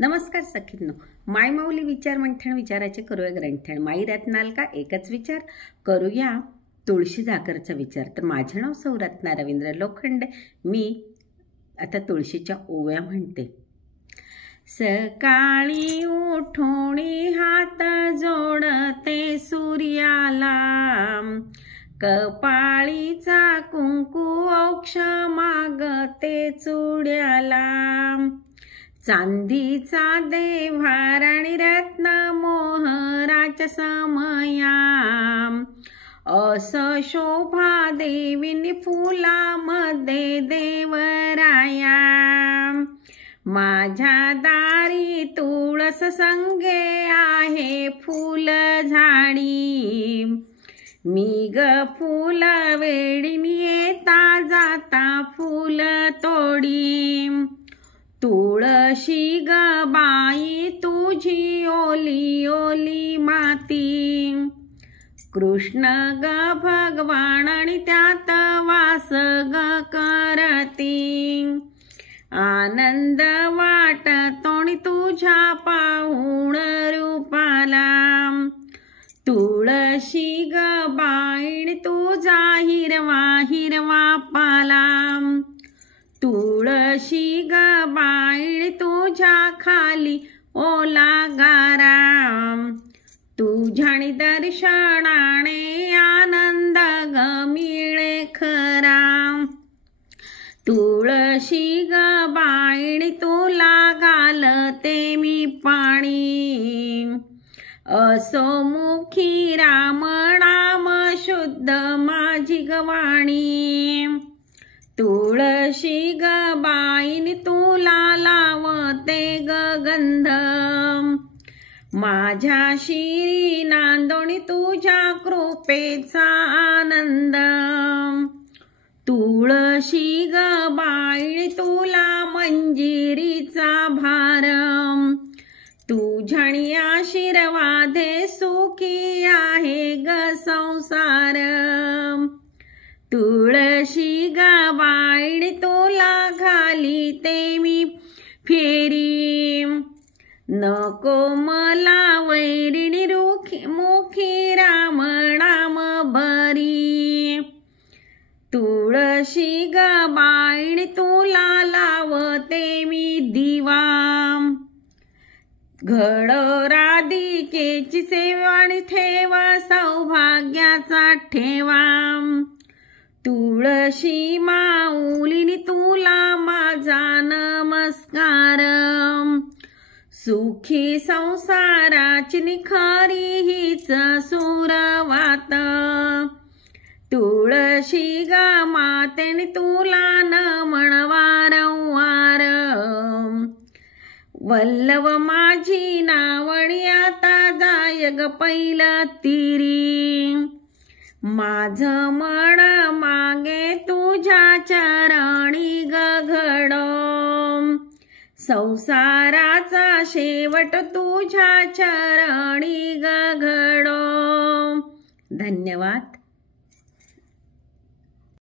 नमस्कार सखींनो, माय माऊली विचार मंथन विचाराचे करूया ग्रंथन. माई रत्नाल का एकच विचार करूया तुळशी झाकरचा विचार. तर माझे नाव सौ रत्ना रवींद्र लोखंडे. मी आता तुळशीच्या ओव्या म्हणते. सकाळी उठोणी हात जोडते सूर्याला, कपाळीचा कुंकू औक्ष मागते चुड्याला. चांदीचा देव्हार आणि रत्न मोहराच्या समया, असं शोभा देवीनी फुलामध्ये देवराया. माझ्या दारी तुळस संगे आहे फुल झाडी, मी ग फुल वेडीनी येता जाता फुल तोडी. तुळशी ग बाई तुझी ओली ओली माती, कृष्ण ग भगवान आणि त्यात वास ग करती. आनंद वाटतो तुझ्या पाहुण रूपाला, तुळशी ग बाई तुझा हिरवा हिरवा पाला. तुळशी ग बाई तुझ्या खाली ओला गारा, तुझ्या दर्शनाने आनंद ग मिळे खरा. तुळशी ग बाई तुला घालते मी पाणी, असो मुखी राम नाम शुद्ध माझी गवाणी. तुळशी ग बाईनी तुला लावते ग गंध, माझ्या शिरी नांदोणी तुझ्या कृपेचा आनंद. तुळशी ग बाई तुला मंजिरीचा भार, तुझ्या आशीर्वादे सुखी आहे ग संसार. तुळशी ग बाई तुला घाली ते मी फेरी, नको मला वैरिणी मुखी राम नाम भरी. तुळशी ग बाई तुला लावते मी दिवा, घडो राधिकेची सेवा आणि ठेवा सौभाग्याचा ठेवा. तुळशी माऊलीनी तुला माझा नमस्कार, सुखी संसाराची निखरी हीच सुरवात. तुळशी ग मातेने तुला नमन वारंवार, वल्लभ माझी नावणी आता जाय ग पहिलं तिरी. माझं मन मागे तुझ्या चरणी ग घडो, संसाराचा शेवट तुझ्या चरणी ग घडो. धन्यवाद.